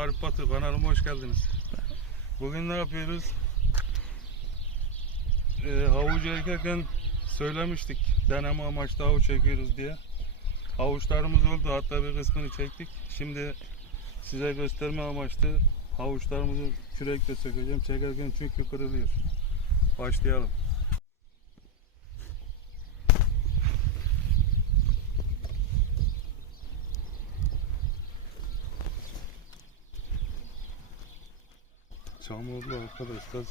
Arif Batı. Kanalıma hoş geldiniz. Bugün ne yapıyoruz? Ee, havucu ekerken söylemiştik. Deneme amaçlı havuç çekiyoruz diye. Havuçlarımız oldu. Hatta bir kısmını çektik. Şimdi size gösterme amaçlı havuçlarımızı kürekle sökeceğim. Çekerken çünkü kırılıyor. Başlayalım. Çam oldu arkadaşlar.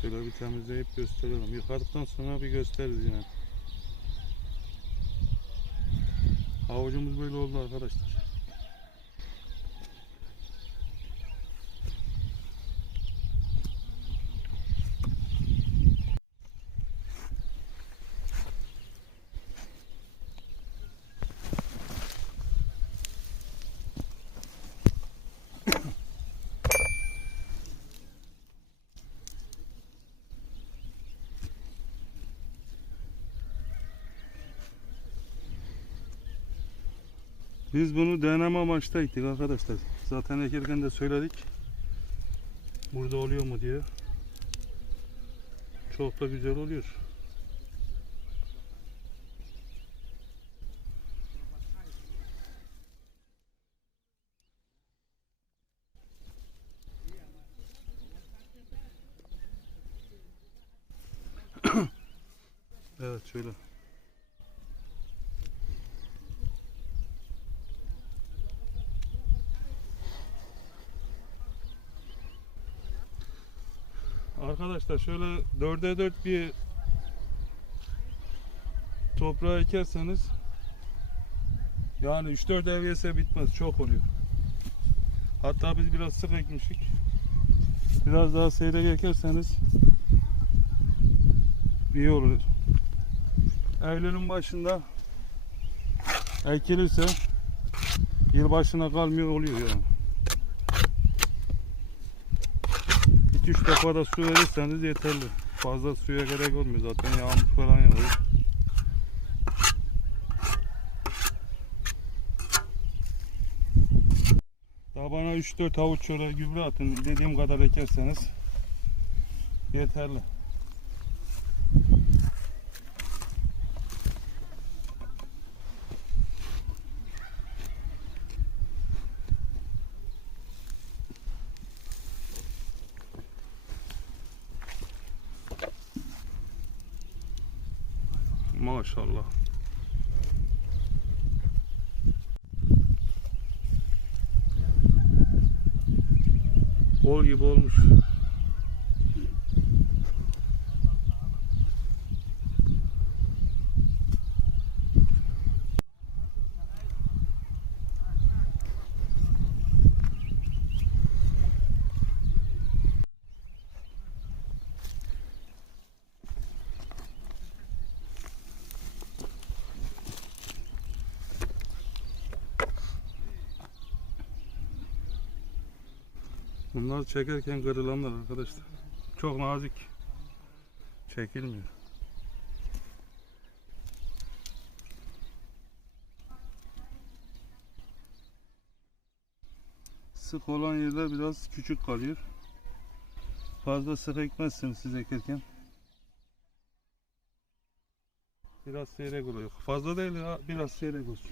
Şöyle bir temizleyip gösterelim. Yıkadıktan sonra bir gösteririz yine. Havucumuz böyle oldu arkadaşlar. Biz bunu deneme amaçlı ektik arkadaşlar. Zaten ekerken de söyledik. Burada oluyor mu diye. Çok da güzel oluyor. evet şöyle. Arkadaşlar şöyle dörde dört bir toprağa ekerseniz yani 3-4 ev yese bitmez. Çok oluyor. Hatta biz biraz sık ekmiştik. Biraz daha seyrek ekerseniz iyi olur. Eylül'ün başında ekilirse yıl başına kalmıyor oluyor yani. 2-3 defa da su verirseniz yeterli. Fazla suya gerek olmuyor zaten yağmur falan yağıyor. Tabana 3-4 havuç şöyle gübre atın. Dediğim kadar ekerseniz yeterli. Maşallah. Kol gibi olmuş. Bunlar çekerken kırılanlar arkadaşlar. Çok nazik. Çekilmiyor. Sık olan yerler biraz küçük kalıyor. Fazla sık ekmezsiniz siz ekerken. Biraz seyrek oluyor. Fazla değil ya, biraz seyrek olsun.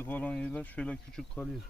Sık olan yerler şöyle küçük kalıyor.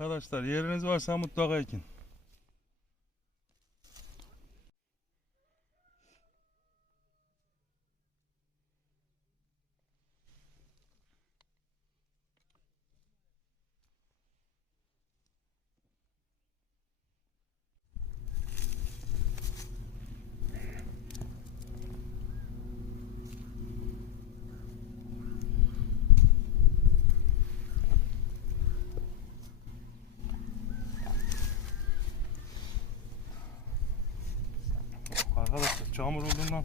Arkadaşlar yeriniz varsa mutlaka ekin. Arkadaşlar çamur olduğundan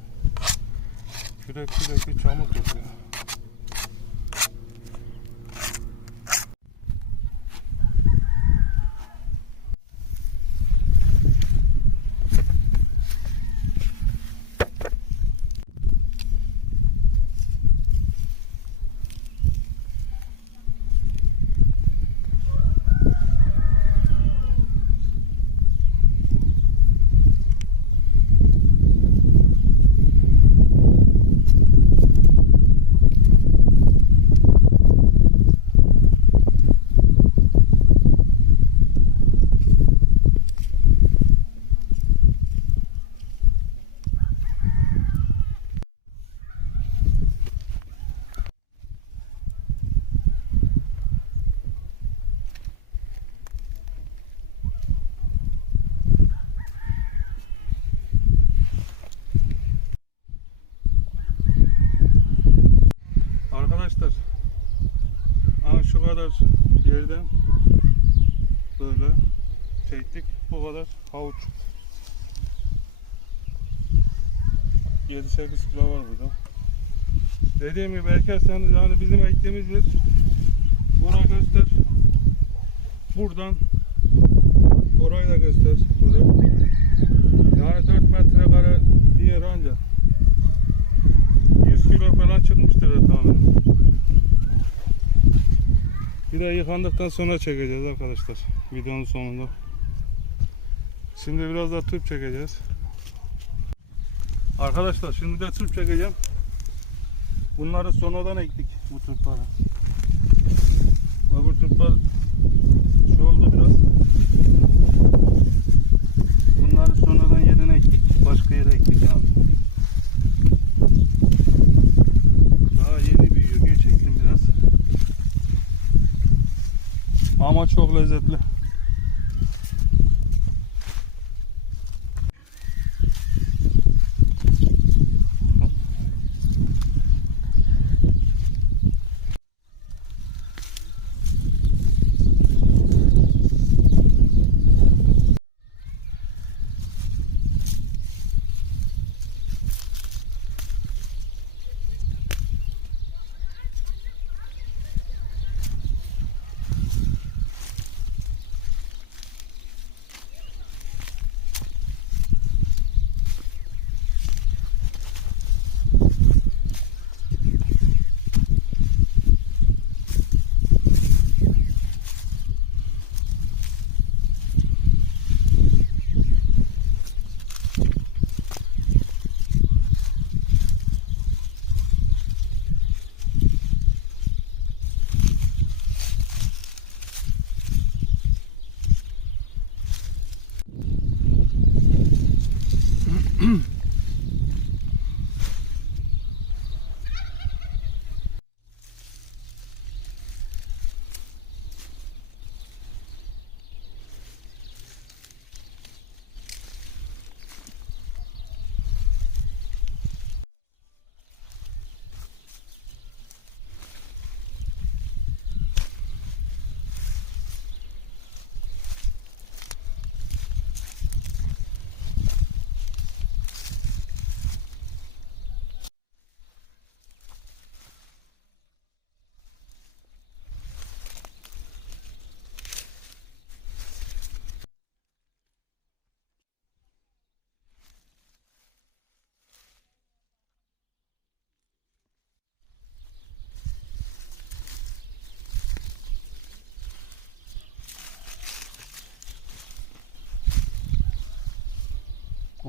kürek bir çamur kokuyor. Arkadaşlar kadar yerden böyle çektik. Bu kadar havuç. 7-8 kilo var burada. Dediğim gibi ekerseniz yani bizim ektiğimiz yer bura göster. Buradan orayı da göster. Buraya. Yani 4 metrekare bir yer ancak. 100 kilo falan çıkmıştır tahminim. De yıkandıktan sonra çekeceğiz arkadaşlar. Videonun sonunda. Şimdi biraz da tüp çekeceğiz. Arkadaşlar şimdi de tüp çekeceğim. Bunları sonradan ektik bu tüpleri. Öbür tüpler şu oldu biraz. Lezzetli.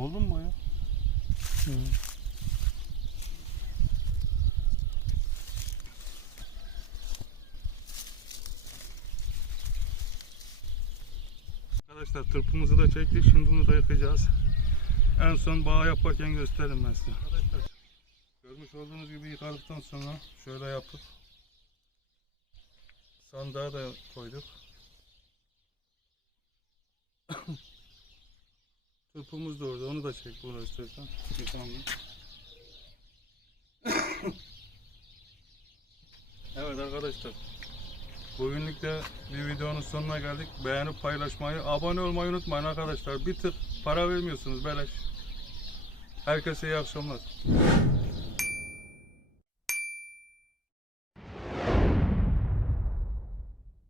Oldu mu ya? arkadaşlar tırpımızı da çektik. Şimdi bunu da yıkayacağız. En son bağ yaparken gösteririm ben size. Arkadaşlar görmüş olduğunuz gibi yıkadıktan sonra şöyle yapıp sandığa da koyduk. Tırpımız da orada. Onu da çek istersen. Yıkandı. evet arkadaşlar. Bugünlük de bir videonun sonuna geldik. Beğenip paylaşmayı, abone olmayı unutmayın arkadaşlar. Bir tık para vermiyorsunuz beleş. Herkese iyi akşamlar.